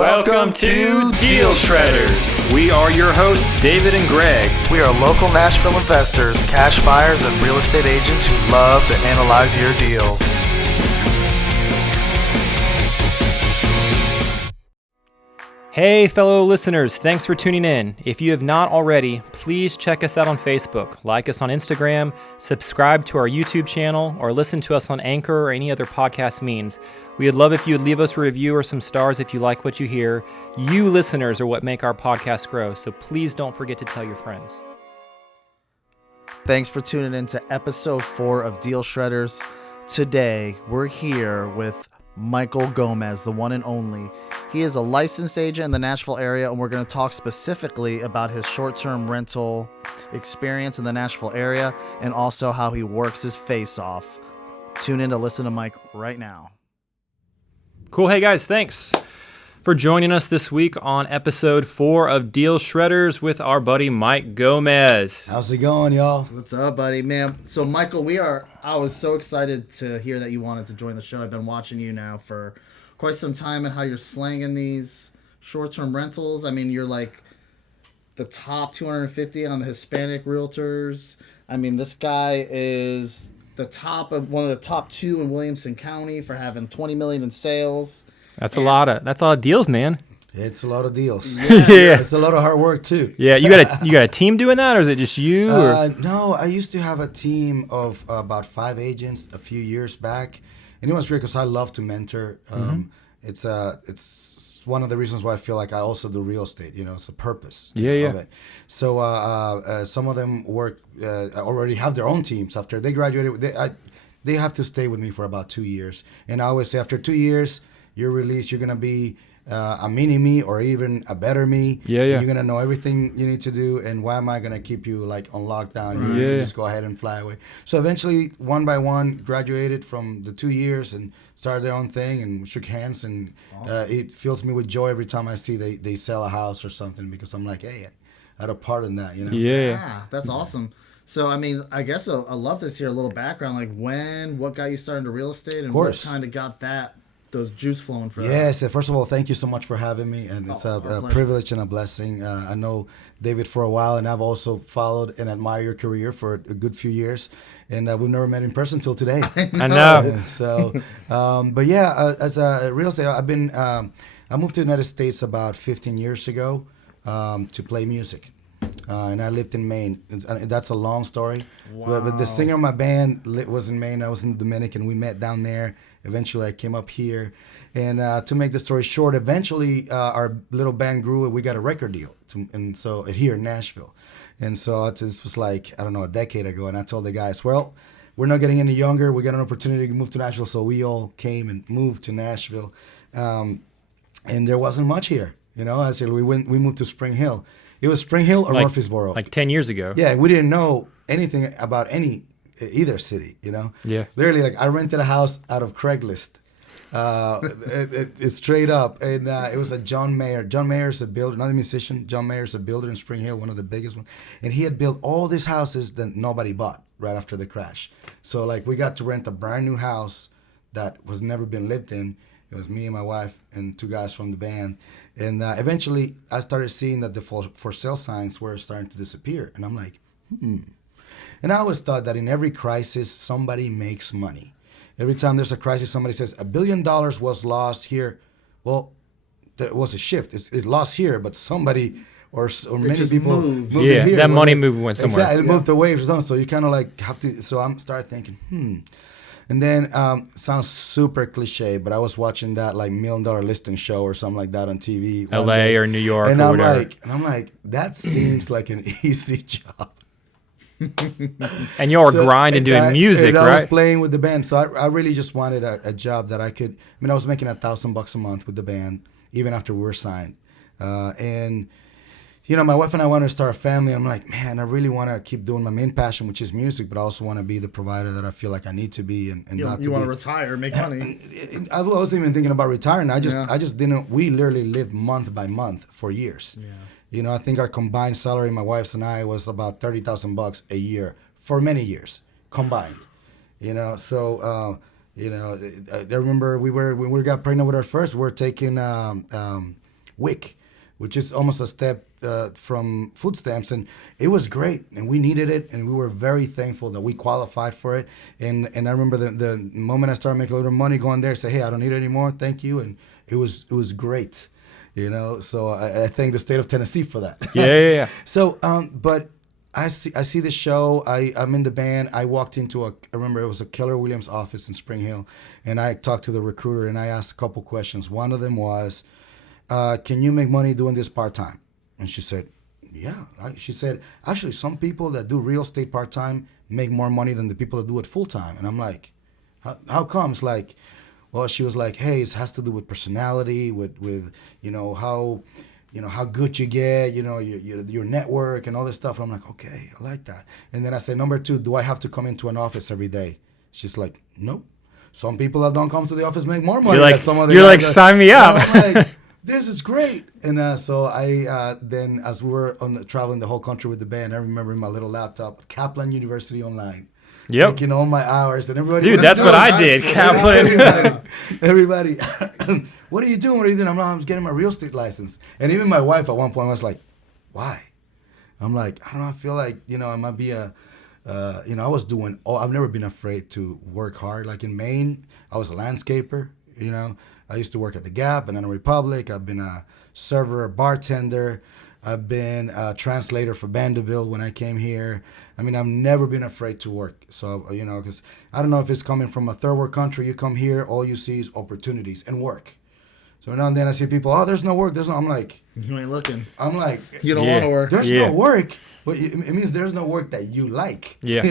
Welcome to Deal Shredders. We are your hosts, David and Greg. We are local Nashville investors, cash buyers, and real estate agents who love to analyze your deals. Hey, fellow listeners, thanks for tuning in. If you have not already, please check us out on Facebook, like us on Instagram, subscribe to our YouTube channel, or listen to us on Anchor or any other podcast means. We would love if you would leave us a review or some stars if you like what you hear. You listeners are what make our podcast grow, so please don't forget to tell your friends. Thanks for tuning in to episode 4 of Deal Shredders. Today, we're here with Michael Gomez, the one and only. He is a licensed agent in the Nashville area, and we're going to talk specifically about his short-term rental experience in the Nashville area and also how he works his face off. Tune in to listen to Mike right now. Cool. Hey, guys, thanks for joining us this week on episode 4 of Deal Shredders with our buddy Mike Gomez. How's it going, y'all? What's up, buddy? Man, so Michael, I was so excited to hear that you wanted to join the show. I've been watching you now for quite some time and how you're slanging these short-term rentals. I mean, you're like the top 250 on the Hispanic realtors. I mean, this guy is the top of one of the top 2 in Williamson County for having 20 million in sales. That's a lot of deals, man. It's a lot of deals. Yeah. It's a lot of hard work too. Yeah, you got a team doing that, or is it just you? No, I used to have a team of about 5 agents a few years back, and it was great because I love to mentor. It's one of the reasons why I feel like I also do real estate. You know, it's a purpose. Of it. So some of them already have their own teams after they graduated. They have to stay with me for about 2 years, and I always say after 2 years, you're released. You're gonna be a mini me or even a better me. Yeah. You're gonna know everything you need to do, and why am I gonna keep you like on lockdown? You can just go ahead and fly away. So eventually, one by one, graduated from the 2 years and started their own thing and shook hands, and it fills me with joy every time I see they sell a house or something, because I'm like, hey, I had a part in that, you know? Yeah, that's awesome. So, I mean, I guess I'd love to hear a little background, like what got you started into real estate, and what kind of got those juice flowing for that. Yes, first of all, thank you so much for having me, and it's a privilege and a blessing. I know David for a while, and I've also followed and admired your career for a good few years, and we've never met in person until today. I know. So, but yeah, as a real estate, I moved to the United States about 15 years ago to play music. And I lived in Maine. That's a long story. Wow. But the singer of my band was in Maine. I was in the Dominican. We met down there. Eventually, I came up here. And to make the story short, eventually our little band grew and we got a record deal. Here in Nashville. And so this was like, I don't know, a decade ago. And I told the guys, well, we're not getting any younger. We got an opportunity to move to Nashville. So we all came and moved to Nashville. And there wasn't much here. You know, I said, we moved to Spring Hill. It was Spring Hill or Murfreesboro. Like 10 years ago. Yeah, we didn't know anything about either city, you know? Yeah. Literally, like, I rented a house out of Craigslist. It's straight up. And it was a John Mayer. John Mayer's a builder, not a musician. John Mayer's a builder in Spring Hill, one of the biggest ones. And he had built all these houses that nobody bought right after the crash. So, like, we got to rent a brand new house that was never been lived in. It was me and my wife and 2 guys from the band. And eventually, I started seeing that the for sale signs were starting to disappear. And I'm like, And I always thought that in every crisis, somebody makes money. Every time there's a crisis, somebody says, $1 billion was lost here. Well, there was a shift. It's lost here, but somebody or many people moved here. That money went somewhere. Exactly, it moved away from something. So you kind of like have to. So I started thinking, And then, sounds super cliche, but I was watching that like $1 Million Listing Show or something like that on TV. LA or New York and or I'm whatever. I'm like, that seems like an easy job. And you're grinding doing music, I right? was playing with the band, so I really just wanted a job that I could. I mean, I was making $1,000 a month with the band, even after we were signed. And you know, my wife and I wanted to start a family. I'm like, man, I really want to keep doing my main passion, which is music, but I also want to be the provider that I feel like I need to be, and not you to want be. to retire, make money. I wasn't even thinking about retiring. I just didn't. We literally lived month by month for years. Yeah. You know, I think our combined salary, my wife's and I, was about $30,000 a year for many years combined. You know, so you know, I remember when we got pregnant with our first, we were taking WIC, which is almost a step from food stamps, and it was great, and we needed it, and we were very thankful that we qualified for it. And I remember the moment I started making a little money, going there, say, hey, I don't need it anymore, thank you, and it was great, you know. So I thank the state of Tennessee for that. Yeah. So, but I see the show. I'm in the band. I walked into I remember it was a Keller Williams office in Spring Hill, and I talked to the recruiter, and I asked a couple questions. One of them was, can you make money doing this part-time? And she said, yeah. She said, actually, some people that do real estate part-time make more money than the people that do it full-time. And I'm like, how come? It's like, well, she was like, hey, it has to do with personality, with how good you get, your network and all this stuff. And I'm like, okay, I like that. And then I said, number 2, do I have to come into an office every day? She's like, nope. Some people that don't come to the office make more money than some other guys. You're like, sign me up. I'm like, this is great. And so I then, as we were traveling the whole country with the band, I remember in my little laptop, Kaplan University Online. Yep. Taking all my hours, and everybody. Dude, that's what I did, Kaplan. Everybody, what are you doing? What are you doing? I'm getting my real estate license. And even my wife at one point was like, why? I'm like, I don't know. I feel like, I might be I was doing, I've never been afraid to work hard. Like in Maine, I was a landscaper, I used to work at the Gap and in Republic. I've been a server, a bartender. I've been a translator for Vanderbilt when I came here. I mean, I've never been afraid to work. So, because I don't know if it's coming from a third world country. You come here, all you see is opportunities and work. So now and then I see people, there's no work. I'm like, you ain't looking. I'm like, you don't want to work. There's no work. But it means there's no work that you like. Yeah.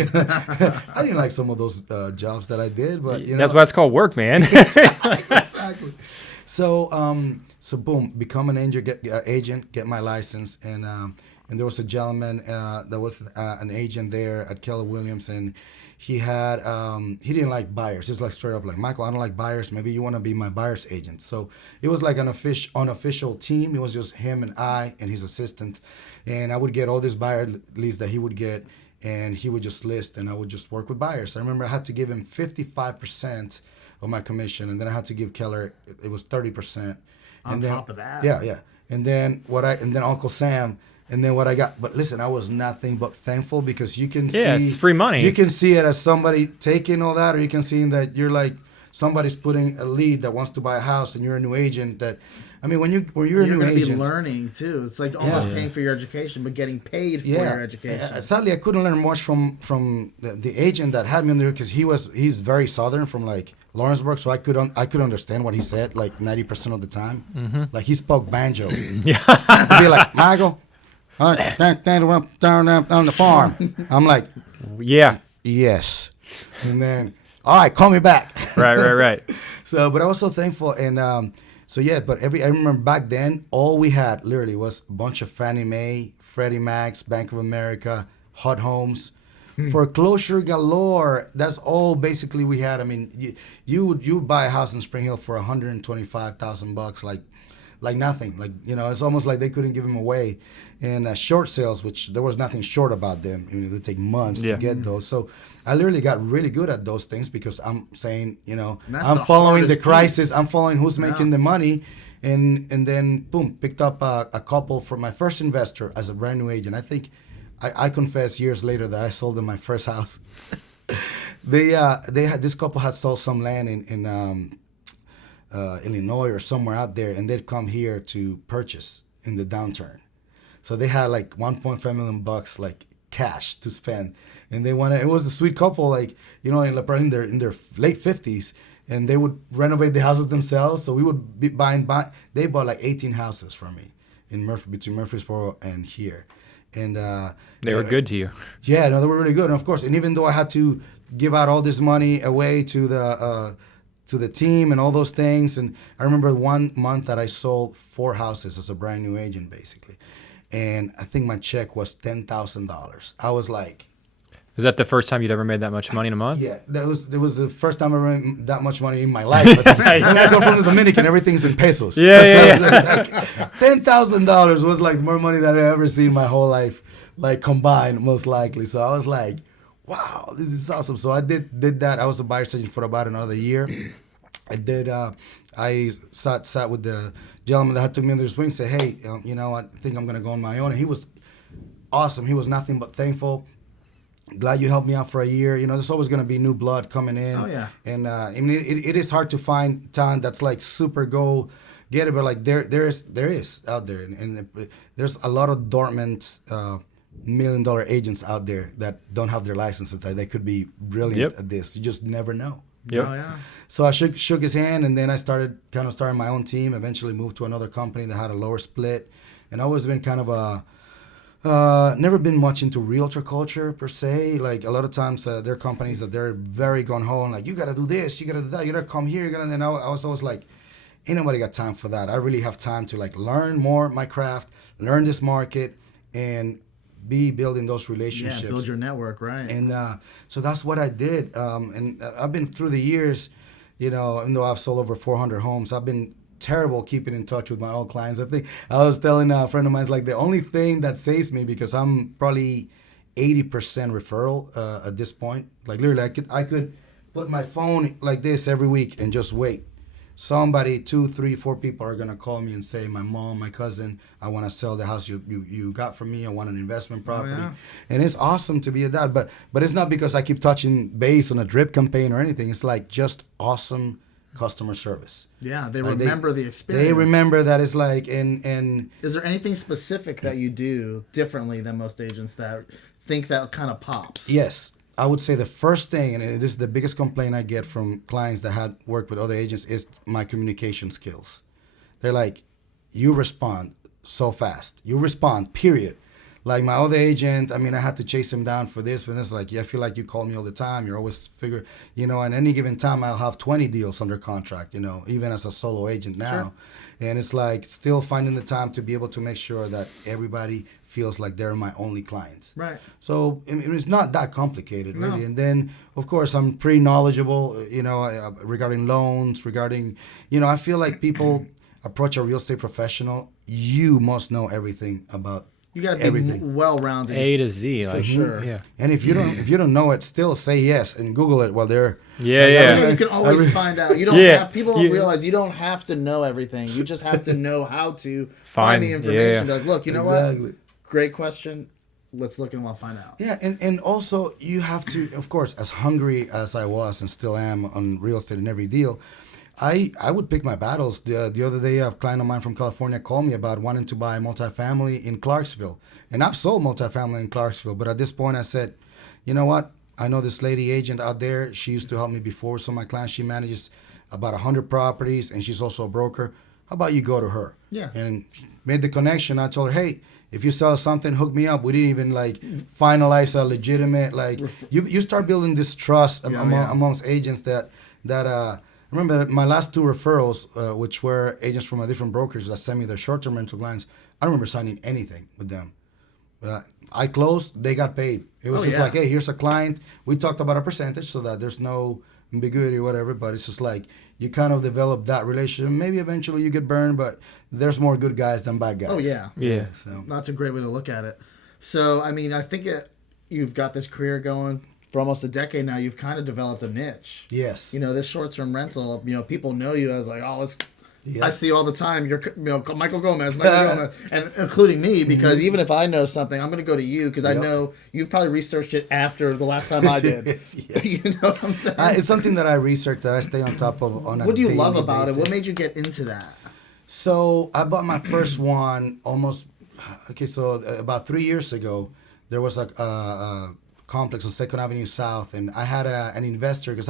I didn't like some of those jobs that I did, but that's why it's called work, man. Exactly. So boom, become an agent, get my license, and there was a gentleman that was an agent there at Keller Williams, and he had he didn't like buyers. Just like straight up like, Michael, I don't like buyers. Maybe you want to be my buyer's agent. So it was like an unofficial team. It was just him and I and his assistant, and I would get all these buyer leads that he would get, and he would just list, and I would just work with buyers. I remember I had to give him 55% of my commission, and then I had to give Keller, it was 30%. On top of that. Yeah. And then Uncle Sam, and then what I got. But listen, I was nothing but thankful, because you can see. Yeah, it's free money. You can see it as somebody taking all that, or you can see that you're like, somebody's putting a lead that wants to buy a house, and you're a new agent that. I mean, when you're a new agent, be learning too. It's like almost paying for your education, but getting paid for your education. Sadly, I couldn't learn much from the agent that had me in there, because he's very southern from like Lawrenceburg, so I could understand what he said like 90% of the time. Mm-hmm. Like he spoke banjo. Yeah, he'd be like, Michael, down on the farm. I'm like, yes, and then all right, call me back. Right. So, but I was so thankful, and. So yeah, but I remember back then, all we had literally was a bunch of Fannie Mae, Freddie Macs, Bank of America, HUD Homes, foreclosure galore. That's all basically we had. I mean, you would buy a house in Spring Hill for $125,000, like nothing. Like, it's almost like they couldn't give them away. And short sales, which there was nothing short about them. I mean, it would take months to get those. So I literally got really good at those things, because I'm saying, I'm following the crisis. I'm following who's making the money. And then, boom, picked up a couple for my first investor as a brand new agent. I think I confess years later that I sold them my first house. This couple had sold some land in Illinois or somewhere out there, and they'd come here to purchase in the downturn. So they had like $1.5 million like cash to spend, and they wanted. It was a sweet couple, like in their late 50s, and they would renovate the houses themselves. So we would be buying. They bought like 18 houses from me between Murfreesboro and here, and they were good to you. Yeah, no, they were really good, and of course, and even though I had to give out all this money away to the team and all those things, and I remember one month that I sold 4 houses as a brand new agent, basically. And I think my check was $10,000. I was like, is that the first time you'd ever made that much money in a month? Yeah, it was the first time I ever made that much money in my life. When I go from the Dominican, everything's in pesos. Yeah. $10,000 was like more money than I ever seen in my whole life, like combined, most likely. So I was like, wow, this is awesome. So I did that. I was a buyer's agent for about another year. I I sat with the gentleman that had took me under his wing. Said, "Hey, I think I'm gonna go on my own." And he was awesome. He was nothing but thankful. Glad you helped me out for a year. There's always gonna be new blood coming in. Oh yeah. And I mean, it is hard to find talent that's like super go get it, but like there is out there, and there's a lot of dormant $1 million agents out there that don't have their licenses. That they could be brilliant at this. You just never know. Yep. Oh yeah. So I shook his hand, and then I started my own team. Eventually moved to another company that had a lower split, and I always been kind of never been much into realtor culture per se. Like a lot of times there are companies that they're very gung ho and like, you gotta do this, you gotta do that, you gotta come here, and I was always like, ain't nobody got time for that. I really have time to like learn more my craft, learn this market, and be building those relationships. Yeah, build your network, right? And so that's what I did. And I've been through the years, even though I've sold over 400 homes, I've been terrible keeping in touch with my old clients. I think I was telling a friend of mine, it's like the only thing that saves me, because I'm probably 80% referral at this point. Like literally, I could put my phone like this every week and just wait. Somebody, 2, 3, 4 people are gonna call me and say, my mom, my cousin, I want to sell the house you got from me. I want an investment property. yeah. And it's awesome to be at that. But it's not because I keep touching base on a drip campaign or anything. It's like just awesome customer service. Yeah, they Like remember the experience. They remember that. It's like, and Is there anything specific that you do differently than most agents that think that kind of pops? yes, I would say the first thing, and this is the biggest complaint I get from clients that had worked with other agents, is my communication skills. They're like, you respond so fast. You respond, period. Like my other agent, I mean, I had to chase him down for this. Like, yeah, I feel like you call me all the time. You're always figure, at any given time, I'll have 20 deals under contract, even as a solo agent now. Sure. And it's like still finding the time to be able to make sure that everybody feels like they're my only clients. Right. So it's not that complicated, really. No. And then, of course, I'm pretty knowledgeable, regarding loans, I feel like people approach a real estate professional, you must know everything about You got to be everything. well-rounded. A to Z, For like, sure. Yeah. And if you don't know it, still say yes and Google it while they're Yeah, like, yeah. You can always find out. You don't Yeah, have, people don't yeah. realize realize you don't have to know everything. You just have to know how to Find- find the information. yeah. Like, look, you know Exactly. what? Great question. Let's look and we'll find out. Yeah, and also you have to, of course, as hungry as I was and still am on real estate and every deal, I would pick my battles. The other day, a client of mine from California called me about wanting to buy multifamily in Clarksville. And I've sold multifamily in Clarksville, but at this point I said, you know what? I know this lady agent out there. She used to help me before. So my client, she manages about 100 properties, and she's also a broker. How about you go to her? Yeah. And made the connection. I told her, hey, if you sell something, hook me up. We didn't even finalize a legitimate, you start building this trust amongst agents that remember my last 2 referrals, which were agents from a different brokers that sent me their short-term rental clients. I don't remember signing anything with them. I closed, they got paid. It was just like, hey, here's a client. We talked about a percentage so that there's no ambiguity or whatever, but it's just like you kind of develop that relationship. Maybe eventually you get burned, but there's more good guys than bad guys. Oh, yeah. Yeah. So That's a great way to look at it. So, I mean, I think you've got this career going for almost a decade now. You've kind of developed a niche. yes. This short-term rental, people know you as like, oh, Yeah. I see all the time. You're, Michael Gomez, and including me, because even if I know something, I'm going to go to you because I know you've probably researched it after the last time I did. Yes. You know what I'm saying? It's something that I research, that I stay on top of on a What do you daily love about basis. it? What made you get into that? So I bought my first one about 3 years ago. There was a complex on 2nd Avenue South, and I had an investor because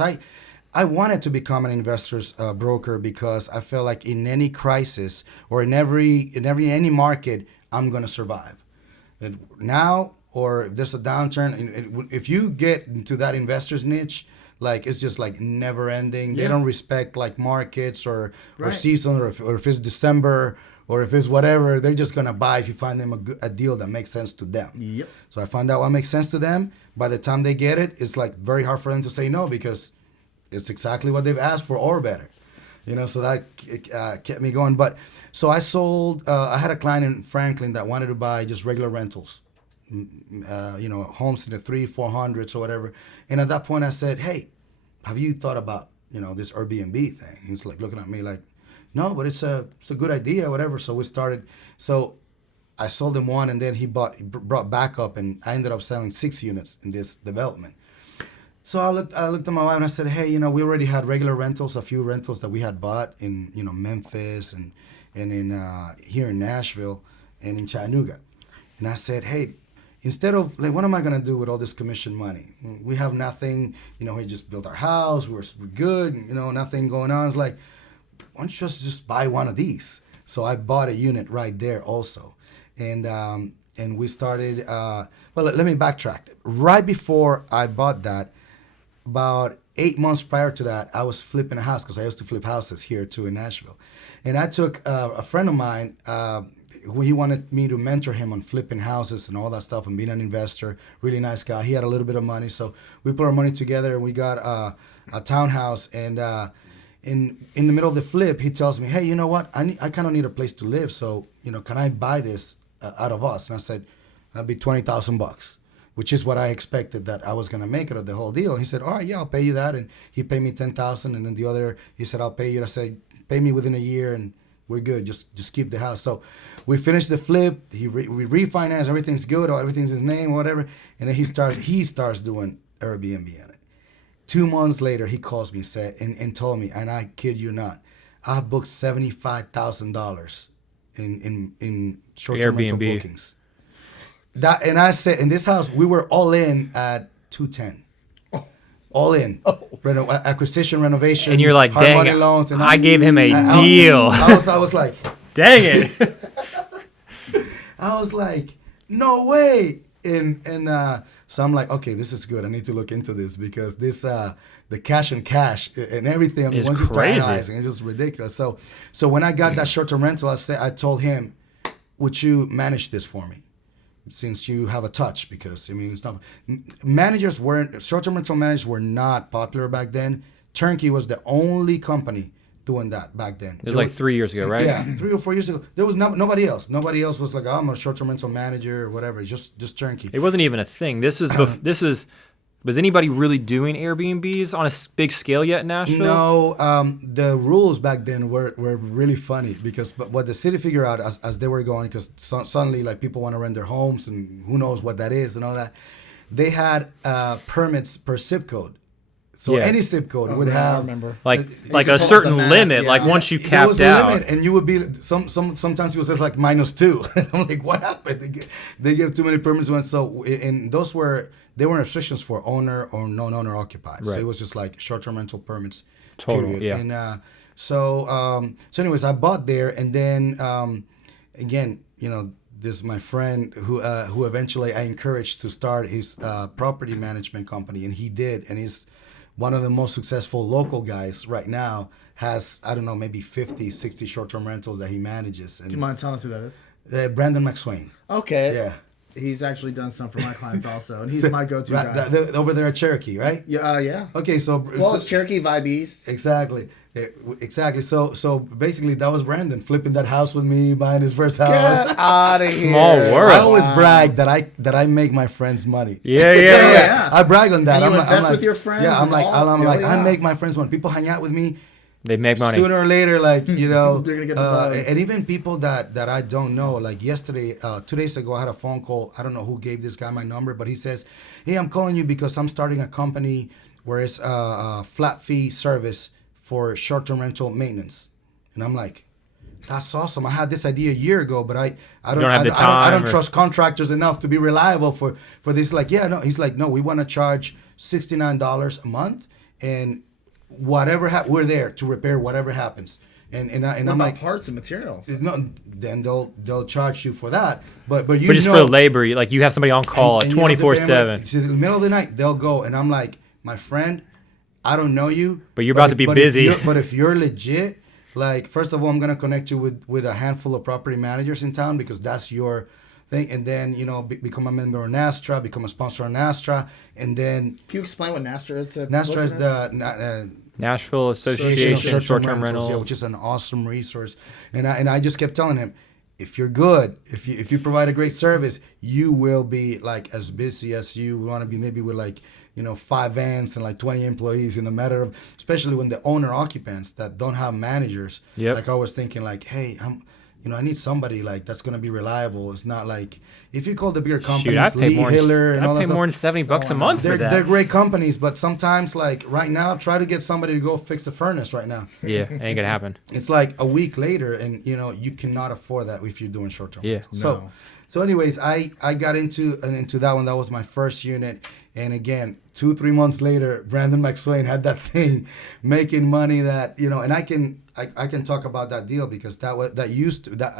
I wanted to become an investor's broker because I felt like in any crisis or in any market, I'm gonna survive. Now, or if there's a downturn, if you get into that investor's niche, it's just never ending. They don't respect markets or season or if it's December or if it's whatever. They're just gonna buy if you find them a deal that makes sense to them. Yep. So I find out what makes sense to them. By the time they get it, it's very hard for them to say no because it's exactly what they've asked for or better. So that kept me going. But so I sold, I had a client in Franklin that wanted to buy just regular rentals, homes in the 300-400s or whatever. And at that point I said, hey, have you thought about, this Airbnb thing? He was looking at me like, no, but it's a good idea, whatever. So we started. So I sold him one, and then he brought back up, and I ended up selling 6 units in this development. So I looked at my wife and I said, hey, we already had regular rentals, a few rentals that we had bought in, Memphis and in here in Nashville and in Chattanooga. And I said, hey, instead of, like, what am I going to do with all this commission money? We have nothing, we just built our house, we're good, nothing going on. It's like, why don't you just buy one of these? So I bought a unit right there also. And we started, let me backtrack. Right before I bought that, about 8 months prior to that, I was flipping a house because I used to flip houses here too in Nashville. And I took a friend of mine, who he wanted me to mentor him on flipping houses and all that stuff and being an investor. Really nice guy. He had a little bit of money. So we put our money together and we got a townhouse. And in the middle of the flip, he tells me, hey, you know what? I kind of need a place to live. So, can I buy this out of us? And I said, that'd be $20,000, which is what I expected that I was going to make it of the whole deal. He said, all right, yeah, I'll pay you that. And he paid me $10,000. And then the other, he said, I'll pay you. I said, pay me within a year and we're good. Just keep the house. So we finished the flip. We refinanced. Everything's good. Everything's his name, whatever. And then he starts doing Airbnb on it. 2 months later, he calls me and told me, and I kid you not, I've booked $75,000 in short-term rental bookings. And I said, in this house, we were all in at 210. All in. Acquisition, renovation. And you're like, hard dang, money loans, and I gave him a deal. I was like, dang it. I was like, no way. And so I'm like, okay, this is good. I need to look into this because this the cash and everything. I mean, once you start analyzing, it's just ridiculous. So when I got that short-term rental, I told him, would you manage this for me? Since you have a touch, because it's not short-term rental managers were not popular back then. Turnkey was the only company doing that back then. It was like 3 years ago, right? Yeah, 3 or 4 years ago. There was nobody else. Nobody else was like, I'm a short-term rental manager or whatever. It's just turnkey. It wasn't even a thing. This was anybody really doing Airbnbs on a big scale yet in Nashville? No, the rules back then were really funny because what the city figured out as they were going, because suddenly like people want to rent their homes and who knows what that is and all that, they had permits per zip code. So any zip code would have like a certain limit. Yeah. Like once you capped out, limit, and you would be sometimes it was just like -2. I'm like, what happened? They gave too many permits. And those were restrictions for owner or non-owner occupied. Right. So it was just like short-term rental permits. Total, period. yeah. And so anyways, I bought there, and then again, this my friend who eventually I encouraged to start his property management company, and he did, and he's one of the most successful local guys right now. Has, I don't know, maybe 50, 60 short-term rentals that he manages. And do you mind telling us who that is? Brandon McSwain. Okay. Yeah. He's actually done some for my clients also, and he's my go-to guy. Over there at Cherokee, right? Yeah. Okay, it's Cherokee Vibe East. Exactly. So basically, that was Brandon flipping that house with me, buying his first house. Get out of here! Small world. I always brag that I make my friends money. Yeah. I brag on that. And you invest with your friends. Yeah, I make my friends money. People hang out with me. They make money sooner or later. Like they're gonna get the money. And even people that I don't know. Like yesterday, 2 days ago, I had a phone call. I don't know who gave this guy my number, but he says, "Hey, I'm calling you because I'm starting a company where it's a flat fee service for short-term rental maintenance." And I'm like, that's awesome. I had this idea a year ago, but I don't trust contractors enough to be reliable for this. Like, yeah, no. He's like, no, we want to charge $69 a month, and whatever we're there to repair whatever happens. And I'm like, parts and materials. No, then they'll charge you for that. But just for the labor, like you have somebody on call 24/7. It's in the middle of the night, they'll go, and I'm like, my friend, I don't know you, but you're about to be busy. But if you're legit, like, first of all, I'm gonna connect you with a handful of property managers in town because that's your thing, and then become a member of NASTRA, become a sponsor of NASTRA, and then. Can you explain what NASTRA is? NASTRA is the Nashville Association of Short-Term Rentals, yeah, which is an awesome resource. And I just kept telling him, if you're good, if you provide a great service, you will be like as busy as you want to be. Maybe with like 5 vans and like 20 employees in a matter of, especially when the owner occupants that don't have managers. Yep. Like I was thinking like, hey, I need somebody like that's gonna be reliable. It's not like if you call the bigger companies, Shoot, I'd pay more than $70 a month for that. They're great companies, but sometimes like right now, try to get somebody to go fix the furnace right now. Yeah, ain't gonna happen. It's like a week later, and you cannot afford that if you're doing short term. Yeah. So anyways, I got into that one. That was my first unit. And again, 2-3 months later, Brandon McSwain had that thing making money that, and I can talk about that deal because I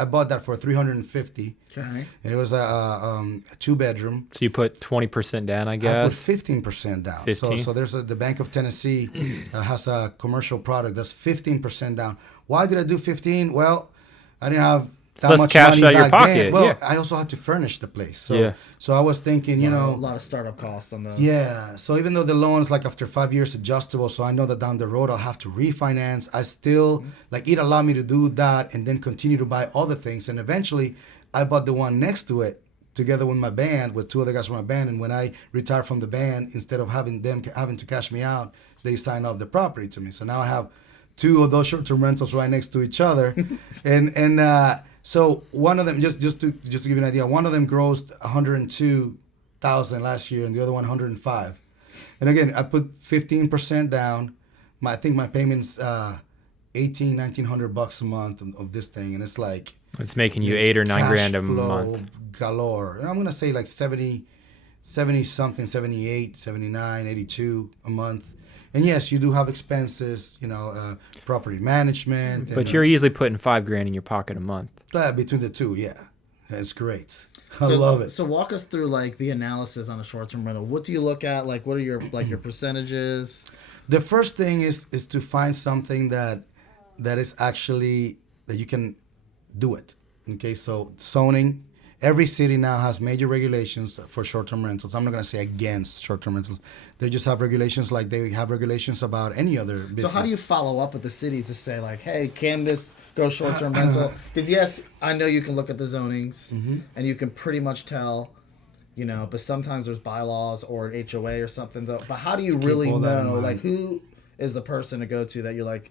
bought that for $350. Okay. And it was a 2-bedroom. So you put 20% down, I I guess. put 15% down. 15? So there's the Bank of Tennessee has a commercial product that's 15% down. Why did I do 15? Well, I didn't have that less much cash money out of your back then. pocket, Well, yeah. I also had to furnish the place. So Yeah. so I was thinking, A lot of startup costs on those. yeah. So even though the loan is like after 5 years adjustable, so I know that down the road I'll have to refinance. I still like it allowed me to do that and then continue to buy other things. And eventually, I bought the one next to it together with my band, with 2 other guys from my band. And when I retired from the band, instead of having to cash me out, they signed off the property to me. So now I have 2 of those short-term rentals right next to each other, so one of them, just to give you an idea, one of them grossed 102,000 last year, and the other one 105. And again, I put 15% down. I think my payments $1,900 a month of this thing, and it's like It's making you it's $8 or $9 grand a cash flow month. galore. And I'm gonna say like 70 something, 78, 79, 82 a month. And yes, you do have expenses, property management. But you're easily putting $5 grand in your pocket a month. Between the two, yeah, it's great. I love it. So walk us through like the analysis on a short-term rental. What do you look at? Like, what are your percentages? The first thing is to find something that is actually that you can do it. Okay, so zoning. Every city now has major regulations for short-term rentals. I'm not going to say against short-term rentals. They just have regulations like they have regulations about any other business. So how do you follow up with the city to say like, hey, can this go short-term rental? Because yes, I know you can look at the zonings and you can pretty much tell, but sometimes there's bylaws or an HOA or something. Though. But how do you really know, like, who is the person to go to that you're like,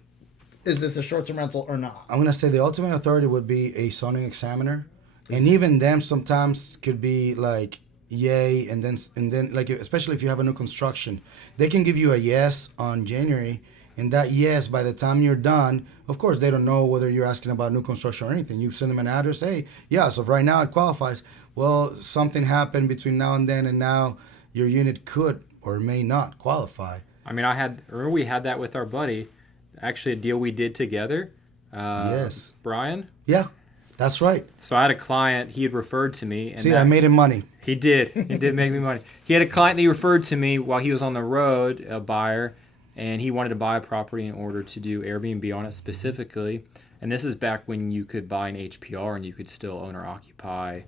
is this a short-term rental or not? I'm going to say the ultimate authority would be a zoning examiner. And even them sometimes could be like yay, and then like especially if you have a new construction, they can give you a yes on January, and that yes by the time you're done, of course they don't know whether you're asking about new construction or anything. You send them an address, hey, yeah, so right now it qualifies. Well, something happened between now and then, and now your unit could or may not qualify. I mean, we had that with our buddy. Actually, a deal we did together. Yes. Brian. Yeah. That's right. So I had a client he had referred to me. And I made him money. He did. He did make me money. He had a client that he referred to me while he was on the road, a buyer, and he wanted to buy a property in order to do Airbnb on it specifically. And this is back when you could buy an HPR and you could still own or occupy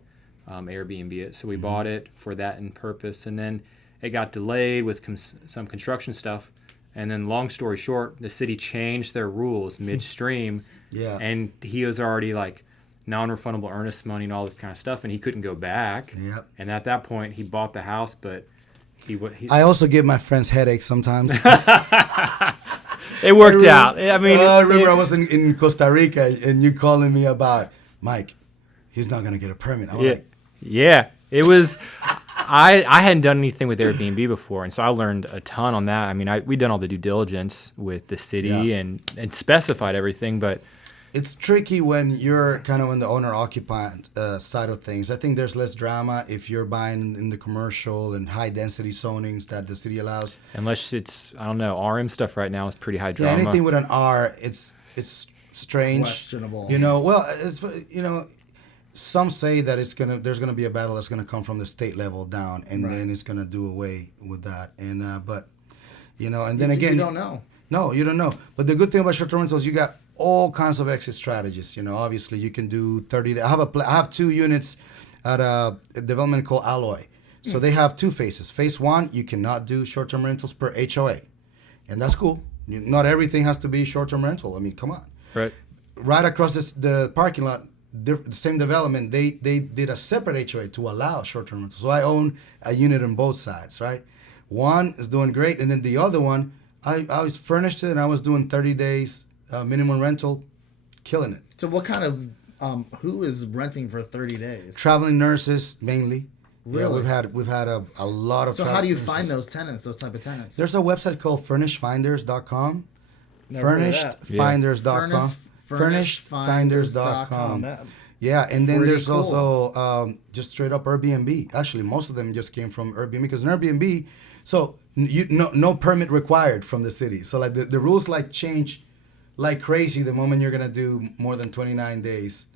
Airbnb it. So we bought it for that in purpose. And then it got delayed with some construction stuff. And then long story short, the city changed their rules midstream. Yeah. And he was already like non-refundable earnest money and all this kind of stuff, and he couldn't go back. Yep. And at that point, he bought the house, but he I also give my friends headaches sometimes. It worked out. I mean, I remember I was in Costa Rica, and you calling me about Mike. He's not gonna get a permit. I'm like, yeah. It was. I hadn't done anything with Airbnb before, and so I learned a ton on that. I mean, we'd done all the due diligence with the city and specified everything, but it's tricky when you're kind of on the owner-occupied side of things. I think there's less drama if you're buying in the commercial and high-density zonings that the city allows. Unless it's, I don't know, RM stuff right now is pretty high drama. Yeah, anything with an R, it's strange. Questionable. Some say that there's gonna be a battle that's gonna come from the state level down, and then it's gonna do away with that. And then again, you don't know. No, you don't know. But the good thing about short-term rentals, you got all kinds of exit strategies. Obviously you can do 30 days. I have 2 units at a development called Alloy. So they have 2 phases. Phase 1, you cannot do short-term rentals per HOA. And that's cool. Not everything has to be short-term rental. I mean, come on. Right. Right across the parking lot, the same development, they did a separate HOA to allow short-term rentals. So I own a unit on both sides, right? One is doing great, and then the other one, I was furnished it, and I was doing 30 days minimum rental, killing it. So what kind of who is renting for 30 days? Traveling nurses mainly. Really? Yeah, we've had a lot of. So how do you nurses. find those tenants, those type of tenants? There's a website called furnishfinders.com. Never heard of that. Furnishfinders.com. Furnishfinders.com. Yeah, and then Pretty there's cool. also just straight up Airbnb. Actually, most of them just came from Airbnb because in Airbnb, so no permit required from the city. So like the rules like change like crazy the moment you're gonna do more than 29 days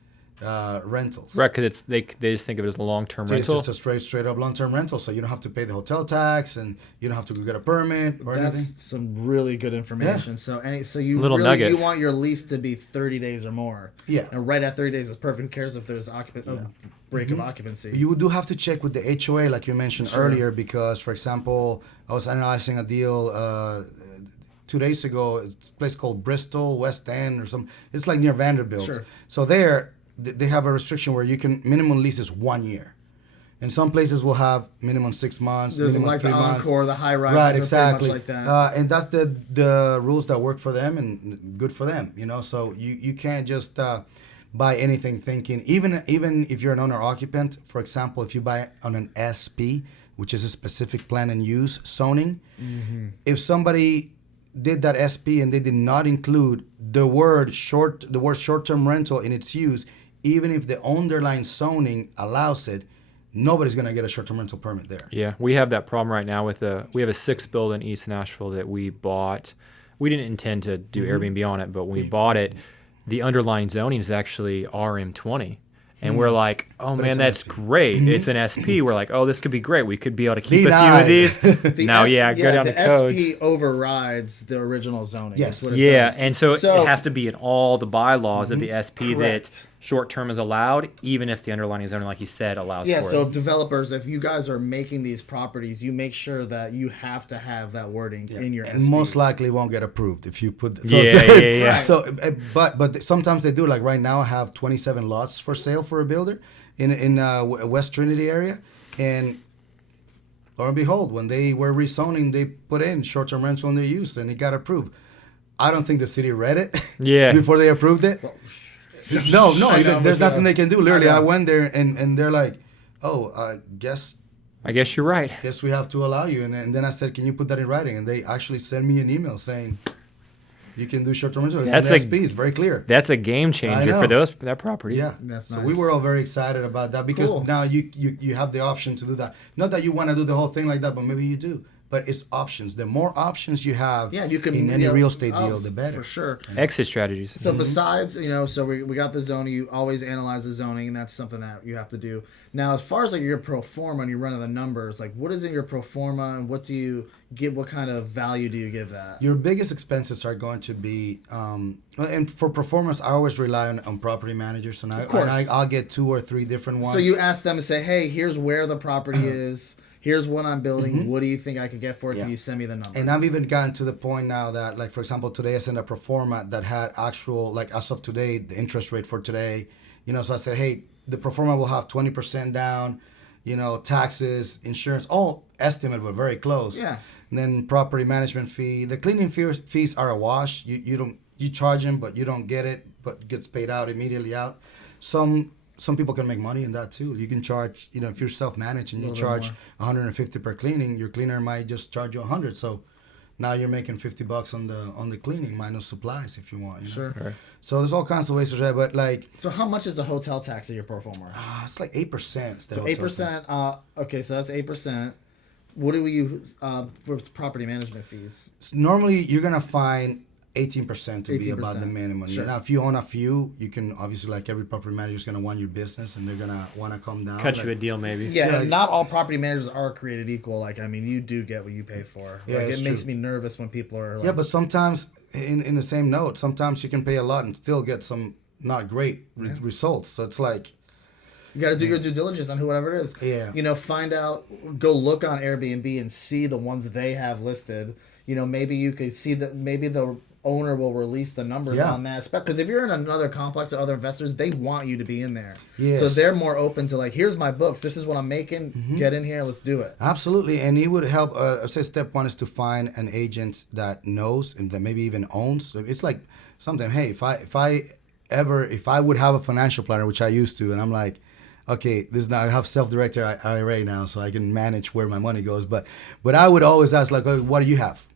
rentals. Right, because they just think of it as a long-term It's rental. just a straight up long term rental, so you don't have to pay the hotel tax and you don't have to go get a permit or That's anything. some really good information. Yeah. So you Little really nugget. you want your lease to be 30 days or more. Yeah. And right at 30 days is perfect. Who cares if there's break of occupancy? You do have to check with the HOA, like you mentioned earlier, because, for example, I was analyzing a deal 2 days ago. It's a place called Bristol, West End, or some. It's like near Vanderbilt. Sure. So there, they have a restriction where you can minimum lease is 1 year, and some places will have minimum 6 months, There's minimum like 3 the months. Encore, the high rise, Right, exactly. Much like that. And that's the rules that work for them and good for them. So you can't just buy anything thinking even if you're an owner occupant. For example, if you buy on an SP, which is a specific plan and use zoning, if somebody did that SP and they did not include the word short-term rental in its use, even if the underlying zoning allows it, nobody's gonna get a short-term rental permit there. Yeah, we have that problem right now we have a 6 build in East Nashville that we bought. We didn't intend to do Airbnb on it, but when we bought it, the underlying zoning is actually RM20. And we're like, oh But man, it's an that's SP. great. It's an SP. We're like, oh, this could be great. We could be able to keep a few Denied. of these. The Now, go down the to codes. SP overrides the original zoning. Yes. That's what it Yeah, does. and so it has to be in all the bylaws of the SP Correct. that short term is allowed, even if the underlying zoning, like you said, allows Yeah, for so it. if developers, if you guys are making these properties, you make sure that you have to have that wording in your and SP. most likely won't get approved if you put. Yeah. So, but sometimes they do. Like right now, I have 27 lots for sale for a builder in West Trinity area, and lo and behold, when they were rezoning, they put in short-term rental in their use, and it got approved. I don't think the city read it. Yeah. Before they approved it. No, I know, there's but nothing they can do. Literally, I I know. went there and they're like, "Oh, guess you're right. we have to allow you." And then I said, "Can you put that in writing?" And they actually sent me an email saying, "You can do short-term rental." It's That's an a- SP. It's very clear. That's a game changer for know. that property. Yeah. That's So nice. we were all very excited about that because Cool. now you have the option to do that. Not that you want to do the whole thing like that, but maybe you do. But it's options. The more options you have Yeah, you can in any you know, real estate oh, deal, the better. for sure. Exit strategies. So besides, so we got the zoning. You always analyze the zoning, and that's something that you have to do. Now, as far as like your pro forma and you run the numbers, like what is in your pro forma, and what do you give? What kind of value do you give that? Your biggest expenses are going to be, and for performance, I always rely on property managers, and course. I'll get 2 or 3 different ones. So you ask them and say, "Hey, here's where the property is. Here's what I'm building. What do you think I could get for it? Yeah. Can you send me the numbers?" And I've even gotten to the point now that, like, for example, today I sent a pro forma that had actual, like, as of today, the interest rate for today. So I said, hey, the pro forma will have 20% down, taxes, insurance, all estimate were very close. Yeah. And then property management fee. The cleaning fees are a wash. You charge them, but you don't get it, but it gets paid out immediately out. Some people can make money in that too. You can charge, if you're self-managed and you charge $150 per cleaning, your cleaner might just charge you $100. So now you're making $50 on the cleaning minus supplies if you want. Sure. Right. So there's all kinds of ways to try, but like So how much is the hotel tax of your pro forma? it's like 8%. So 8%. Okay, so that's 8%. What do we use for property management fees? Normally you're gonna find 18% to be about the 18%. minimum. Sure. Now if you own a few, you can obviously, like every property manager is gonna want your business and they're gonna want to come down. Cut like, you a deal, maybe. Yeah, Yeah. and not all property managers are created equal. Like, you do get what you pay for. Yeah, Like, it's it makes true. me nervous when people are like, Yeah, but sometimes in the same note, sometimes you can pay a lot and still get some not great results. So it's like, you got to do your due diligence on whoever it is. Yeah. Find out, go look on Airbnb and see the ones they have listed. Maybe you could see that maybe the owner will release the numbers Yeah. on that. Because if you're in another complex or other investors, they want you to be in there. Yes. So they're more open to like, here's my books. This is what I'm making. Get in here. Let's do it. Absolutely, and it would help. I say step one is to find an agent that knows and that maybe even owns. So it's like something. Hey, if I would have a financial planner, which I used to, and I'm like, okay, this is now I have self-directed IRA now, so I can manage where my money goes. But I would always ask like, oh, what do you have?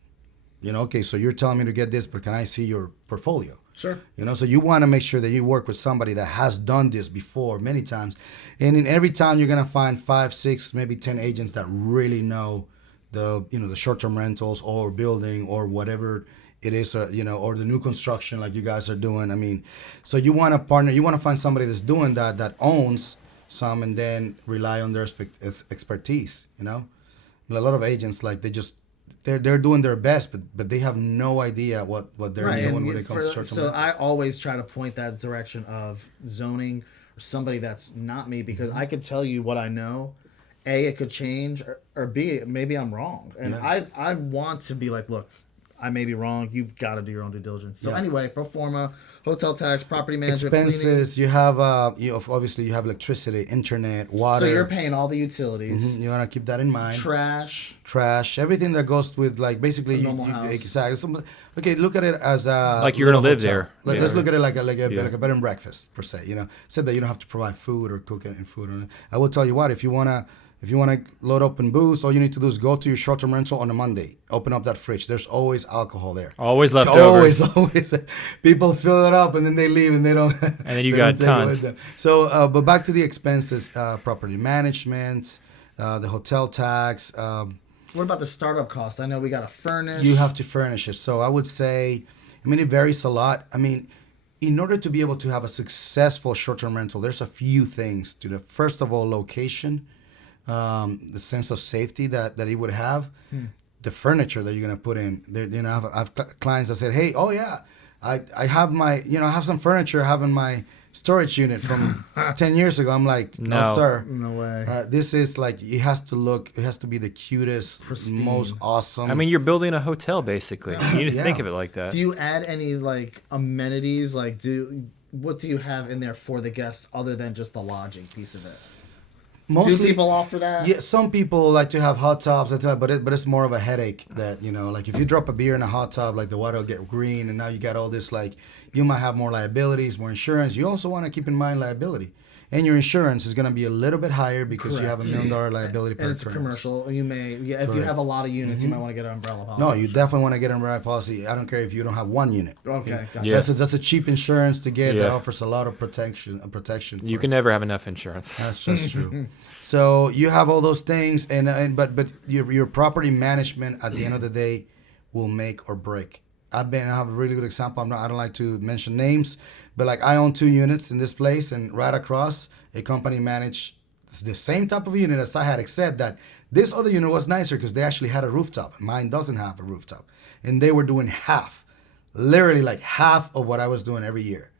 You know, okay, so you're telling me to get this, but can I see your portfolio? Sure. You know, so you want to make sure that you work with somebody that has done this before many times. And in every town, you're going to find 5, 6, maybe 10 agents that really know the short-term rentals or building or whatever it is, or the new construction like you guys are doing. I mean, so you want to partner, you want to find somebody that's doing that owns some and then rely on their expertise, you know? A lot of agents, like they're doing their best, but they have no idea what they're doing when it comes to short-term rental. I always try to point that direction of zoning or somebody that's not me, because I could tell you what I know. A, it could change, or B, maybe I'm wrong. And I want to be like, look, I may be wrong. You've got to do your own due diligence. So anyway, pro forma, hotel tax, property management, expenses. Cleaning. You have obviously you have electricity, internet, water. So you're paying all the utilities. You want to keep that in mind. Trash, everything that goes with like basically a normal house. Exactly. Okay, look at it as a like you're gonna live there. Let's look at it like a bed and breakfast per se. You know, said that you don't have to provide food or cook it in food. I will tell you what, if you wanna load up in booze, all you need to do is go to your short-term rental on a Monday. Open up that fridge. There's always alcohol there. Always left over. Always. People fill it up and then they leave and they don't. And then you got tons. So, but back to the expenses: property management, the hotel tax. What about the startup costs? I know we got to furnish. You have to furnish it. So I would say, it varies a lot. In order to be able to have a successful short-term rental, there's a few things to the. First of all, location. The sense of safety that it would have, the furniture that you're gonna put in. There, I have clients that said, "Hey, oh yeah, I have my, I have some furniture, having my storage unit from 10 years ago." I'm like, no sir, no way. This is like it has to be the cutest, pristine, most awesome. You're building a hotel basically. You need to think of it like that. Do you add any like amenities? Like, what do you have in there for the guests other than just the lodging piece of it? Mostly, do people offer that? Yeah, some people like to have hot tubs, but it's more of a headache that, like if you drop a beer in a hot tub, like the water will get green, and now you got all this, like you might have more liabilities, more insurance. You also want to keep in mind liability. And your insurance is going to be a little bit higher because you have $1 million liability per and it's occurrence. A commercial. You may, if you have a lot of units, you might want to get an umbrella policy. No, you definitely want to get an umbrella policy. I don't care if you don't have one unit. Okay, gotcha. Yeah. That's a cheap insurance to get that offers a lot of protection. You can never have enough insurance. That's just true. So you have all those things, but your property management at the end of the day will make or break. I have a really good example. I don't like to mention names, but like I own 2 units in this place, and right across, a company managed the same type of unit as I had, except that this other unit was nicer because they actually had a rooftop. Mine doesn't have a rooftop, and they were doing literally like half of what I was doing every year.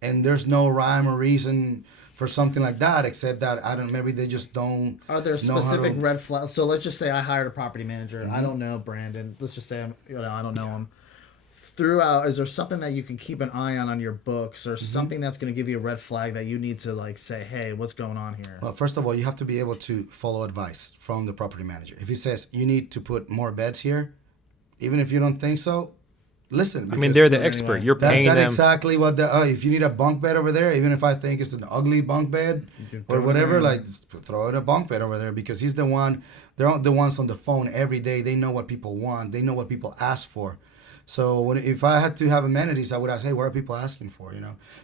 And there's no rhyme or reason for something like that, except that maybe they just don't. Are there specific red flags? So let's just say I hired a property manager. I don't know Brandon. Let's just say I don't know him. Throughout, is there something that you can keep an eye on your books, or something that's going to give you a red flag that you need to like say, hey, what's going on here? Well, first of all, you have to be able to follow advice from the property manager. If he says you need to put more beds here, even if you don't think so, listen. They're the expert. You're paying them. That's exactly what if you need a bunk bed over there, even if I think it's an ugly bunk bed or whatever, like throw it a bunk bed over there, because he's the one. They're the ones on the phone every day. They know what people want. They know what people ask for. So if I had to have amenities, I would ask, hey, what are people asking for?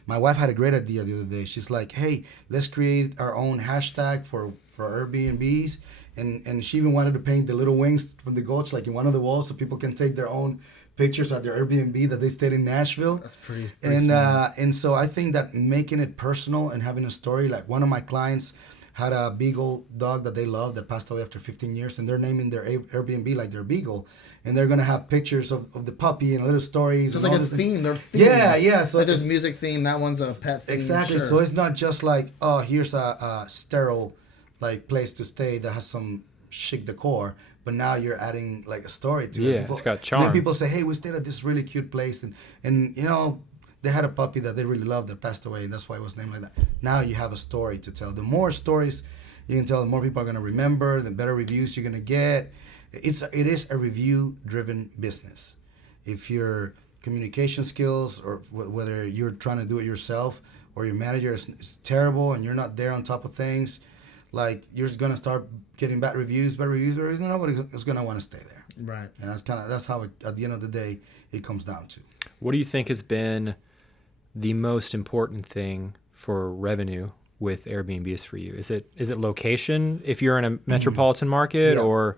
My wife had a great idea the other day. She's like, hey, let's create our own hashtag for Airbnbs. And she even wanted to paint the little wings from the goats like in one of the walls so people can take their own pictures at their Airbnb that they stayed in Nashville. That's pretty smart. And so I think that making it personal and having a story, like one of my clients had a beagle dog that they loved that passed away after 15 years, and they're naming their Airbnb like their beagle. And they're gonna have pictures of the puppy and little stories. So it's like a theme. They're themed. Yeah. So like there's music theme. That one's a pet theme. Exactly. Sure. So it's not just like, oh, here's a sterile like place to stay that has some chic decor, but now you're adding like a story to it. Yeah, People, it's got and charm. then people say, hey, we stayed at this really cute place, and you know, they had a puppy that they really loved that passed away, and that's why it was named like that. Now you have a story to tell. The more stories you can tell, the more people are going to remember, the better reviews you're going to get. It is a review-driven business. If your communication skills, or whether you're trying to do it yourself, or your manager is terrible and you're not there on top of things, like you're going to start getting bad reviews, nobody is going to want to stay there. Right. And that's how it, at the end of the day, it comes down to. What do you think has been the most important thing for revenue with Airbnbs for you? Is it location if you're in a metropolitan market, or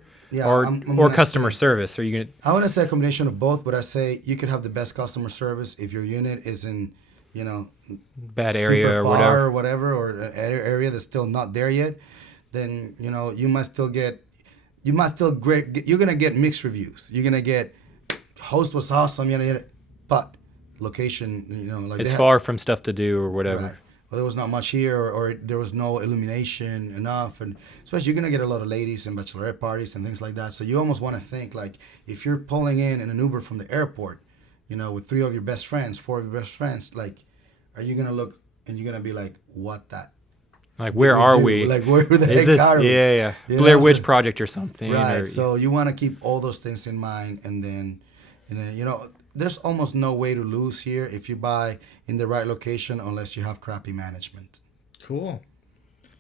customer service? Are you gonna? I want to say a combination of both, but I say you could have the best customer service if your unit is in, you know, bad area or whatever, or an area that's still not there yet. Then you know you're gonna get mixed reviews. You're gonna get host was awesome, but location, you know, like it's far from stuff to do or whatever. Right. Well, there was not much here, or there was no illumination enough, and especially you're gonna get a lot of ladies and bachelorette parties and things like that. So you almost want to think like if you're pulling in an Uber from the airport, you know, with 4 of your best friends, like, are you gonna look and you're gonna be like, what that? Like, where are we? Like, where the Is heck this? are we? Yeah. You Blair know, Witch Project or something. Right. So you want to keep all those things in mind, and then, you know, there's almost no way to lose here if you buy in the right location, unless you have crappy management. Cool.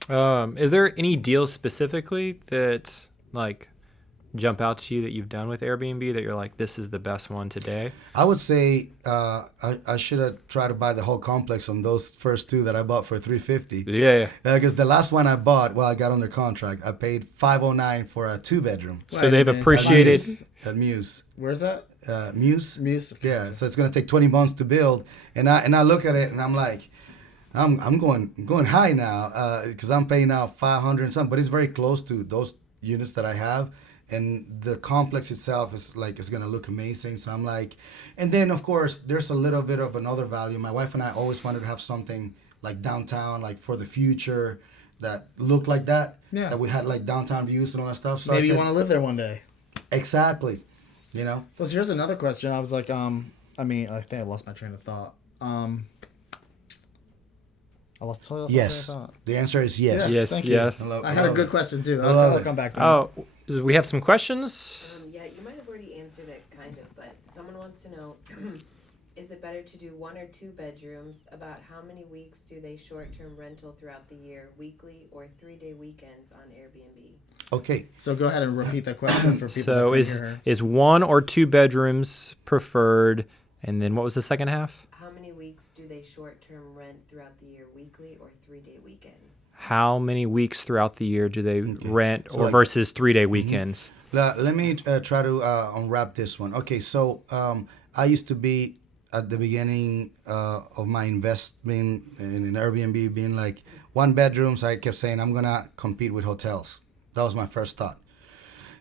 Is there any deals specifically that like jump out to you that you've done with Airbnb that you're like, this is the best one today? I would say I should have tried to buy the whole complex on those first two that I bought for $350. Yeah. Because the last one I bought, I got under contract. I paid $509 for a 2-bedroom. So they've appreciated. At Muse. Where's that? Muse. Muse. Okay. Yeah. So it's gonna take 20 months to build, and I look at it and I'm like, I'm going high now because I'm paying now 500 and something, but it's very close to those units that I have. And the complex itself is like, it's gonna look amazing. So I'm like, and then of course there's a little bit of another value. My wife and I always wanted to have something like downtown, like for the future, that looked like that. Yeah. That we had like downtown views and all that stuff. So Maybe you want to live there one day. Exactly. You know. So here's another question. I was like, I think I lost my train of thought. Yes. The answer is yes. Yes. Thank you. Yes. I had a good question too. I'll come back to it. Oh, we have some questions. Yeah, you might have already answered it, kind of, but someone wants to know, is it better to do 1 or 2 bedrooms? About how many weeks do they short-term rental throughout the year, weekly or 3-day weekends on Airbnb? Okay. So go ahead and repeat that question for people. So that couldn't hear her. is 1 or 2 bedrooms preferred? And then what was the second half? How many weeks do they short-term rent throughout the year, weekly or 3-day weekends? How many weeks throughout the year do they rent, So or like- versus 3-day weekends? Let me try to unwrap this one. Okay, so I used to be at the beginning of my investment in Airbnb being like 1 bedrooms. I kept saying I'm gonna compete with hotels. That was my first thought,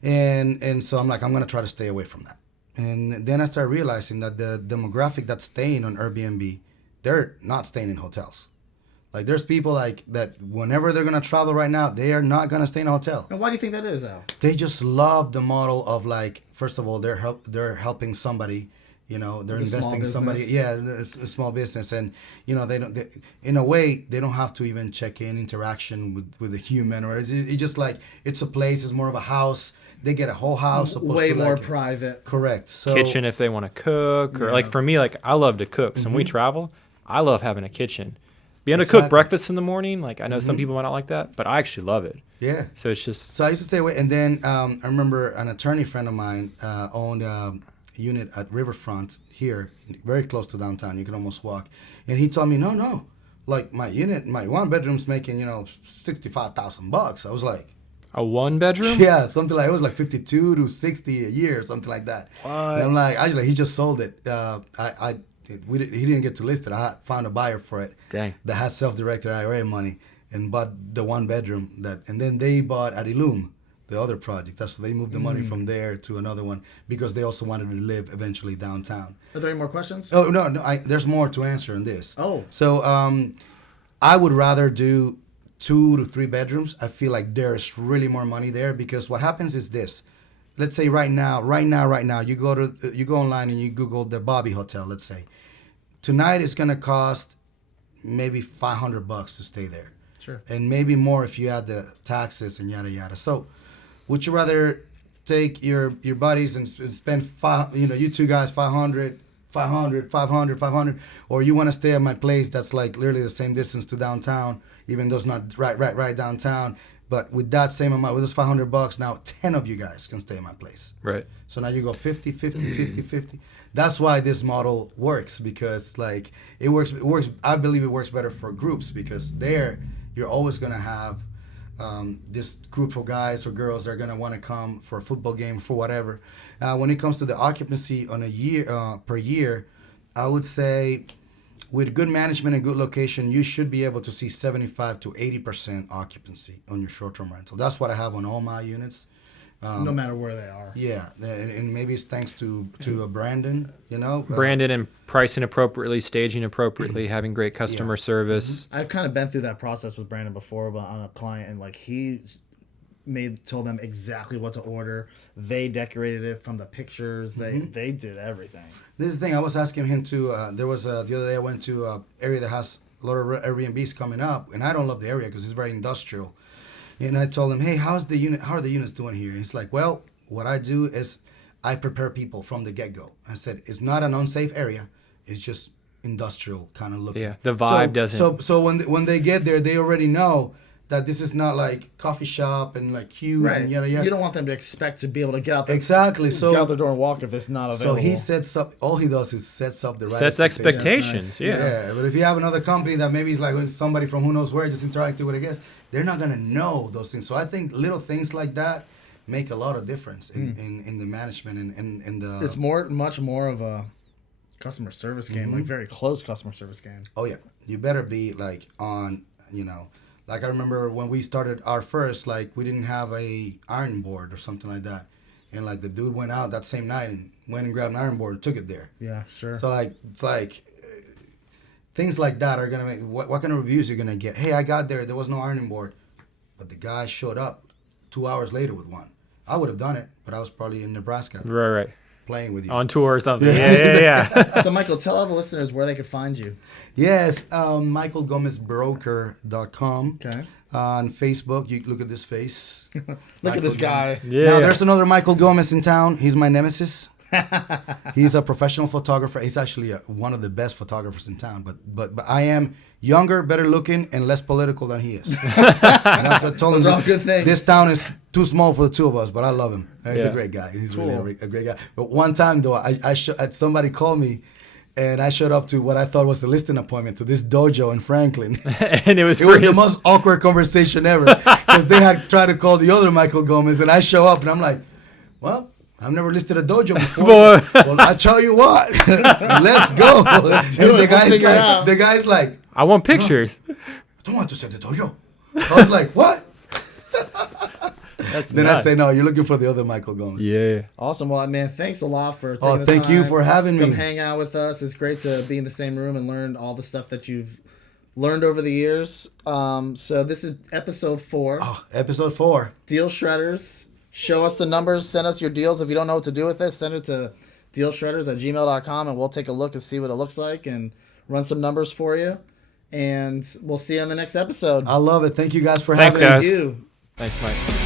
and so I'm like, I'm gonna try to stay away from that. And then I started realizing that the demographic that's staying on Airbnb, they're not staying in hotels. Like there's people like that whenever they're gonna travel right now, they are not gonna stay in a hotel. And why do you think that is, Al? They just love the model of like, first of all, they're helping somebody, you know, they're The small investing in somebody, business. yeah, it's a small business, and you know in a way they don't have to even check in interaction with a human, or it's just like it's a place, it's more of a house. They get a whole house, opposed Way to more like, private. correct. So Kitchen if they want to cook, or like for me, like I love to cook. So when we travel, I love having a kitchen. Being able to cook Exactly. breakfast in the morning, like I know some people might not like that, but I actually love it. yeah. So it's just So I used to stay away, and then I remember an attorney friend of mine owned a unit at Riverfront here, very close to downtown. You can almost walk, and he told me, no, like my 1 bedroom's making $65,000. I was like, a 1-bedroom. yeah, something like it was like 52 to 60 a year, something like that. What? And I'm like, actually, he just sold it. He didn't get to list it. I found a buyer for it. Dang. That has self-directed IRA money and bought the 1 bedroom and then they bought at Illum, the other project. That's so they moved the money from there to another one because they also wanted to live eventually downtown. Are there any more questions? Oh no, there's more to answer in this. Oh. So I would rather do 2 to 3 bedrooms. I feel like there's really more money there because what happens is this. let's say right now, you go online and you Google the Bobby Hotel. Let's say tonight it's gonna cost maybe $500 to stay there. Sure. And maybe more if you add the taxes and yada yada. So, would you rather take your buddies and spend you two guys 500, or you want to stay at my place that's like literally the same distance to downtown, even though it's not right downtown, but with that same amount, with this $500, now 10 of you guys can stay at my place. Right. So now you go 50. That's why this model works, because like it works. I believe it works better for groups, because there you're always gonna have this group of guys or girls that are gonna want to come for a football game, for whatever. When it comes to the occupancy on a year per year, I would say with good management and good location, you should be able to see 75 to 80% occupancy on your short-term rental. That's what I have on all my units. No matter where they are. Yeah, and maybe it's thanks to Brandon, Brandon and pricing appropriately, staging appropriately, having great customer service. I've kind of been through that process with Brandon before, but on a client, and like he told them exactly what to order. They decorated it from the pictures. They did everything. This is the thing I was asking him to. There was the other day I went to an area that has a lot of Airbnbs coming up, and I don't love the area because it's very industrial. And I told him, hey, how are the units doing here? And he's like, well, what I do is I prepare people from the get-go. I said, it's not an unsafe area. It's just industrial kind of looking. Yeah, the vibe doesn't. So when they get there, they already know that this is not like coffee shop and like cute and yada yada. You don't want them to expect to be able to get out there. Exactly. So get out the door and walk if it's not available. So he sets up. All he does is sets up the right expectations. Nice. Yeah. But if you have another company that maybe is like somebody from who knows where just interacting with a guest, they're not gonna know those things. So I think little things like that make a lot of difference in the management and in the. It's much more of a customer service game, like very close customer service game. Oh yeah, you better be like on, Like I remember when we started our first, like we didn't have a iron board or something like that, and like the dude went out that same night and went and grabbed an iron board and took it there. Yeah, sure. So like it's like things like that are gonna make what kind of reviews you're gonna get. Hey, I got there was no ironing board, but the guy showed up 2 hours later with one. I would have done it, but I was probably in Nebraska. Right. Playing with you. On tour or something. Yeah. So, Michael, tell all the listeners where they can find you. Yes, michaelgomezbroker.com. Okay. On Facebook, you look at this face. Look at this guy. Yeah. Now, there's another Michael Gomez in town. He's my nemesis. He's a professional photographer. He's actually one of the best photographers in town. But I am younger, better looking, and less political than he is. Those are all good things. This town is too small for the two of us, but I love him. He's a great guy. He's really a great guy. But one time though, somebody called me, and I showed up to what I thought was the listing appointment to this dojo in Franklin. And it was the most awkward conversation ever, because they had tried to call the other Michael Gomez, and I show up and I'm like, well, I've never listed a dojo before. Well, I tell you what, let's go. Let's do it. The guy's like, I want pictures. I don't want to set the dojo. I was like, what? Then I say, no, you're looking for the other Michael Gomez. Yeah. Awesome. Well, man, thanks a lot for taking the time. Thank you for having me. Come hang out with us. It's great to be in the same room and learn all the stuff that you've learned over the years. So this is episode 4. Oh, episode 4. Deal Shredders. Show us the numbers. Send us your deals. If you don't know what to do with this, send it to dealshredders@gmail.com, and we'll take a look and see what it looks like and run some numbers for you. And we'll see you on the next episode. I love it. Thank you guys for having me. Guys. Thank you. Thanks, Mike.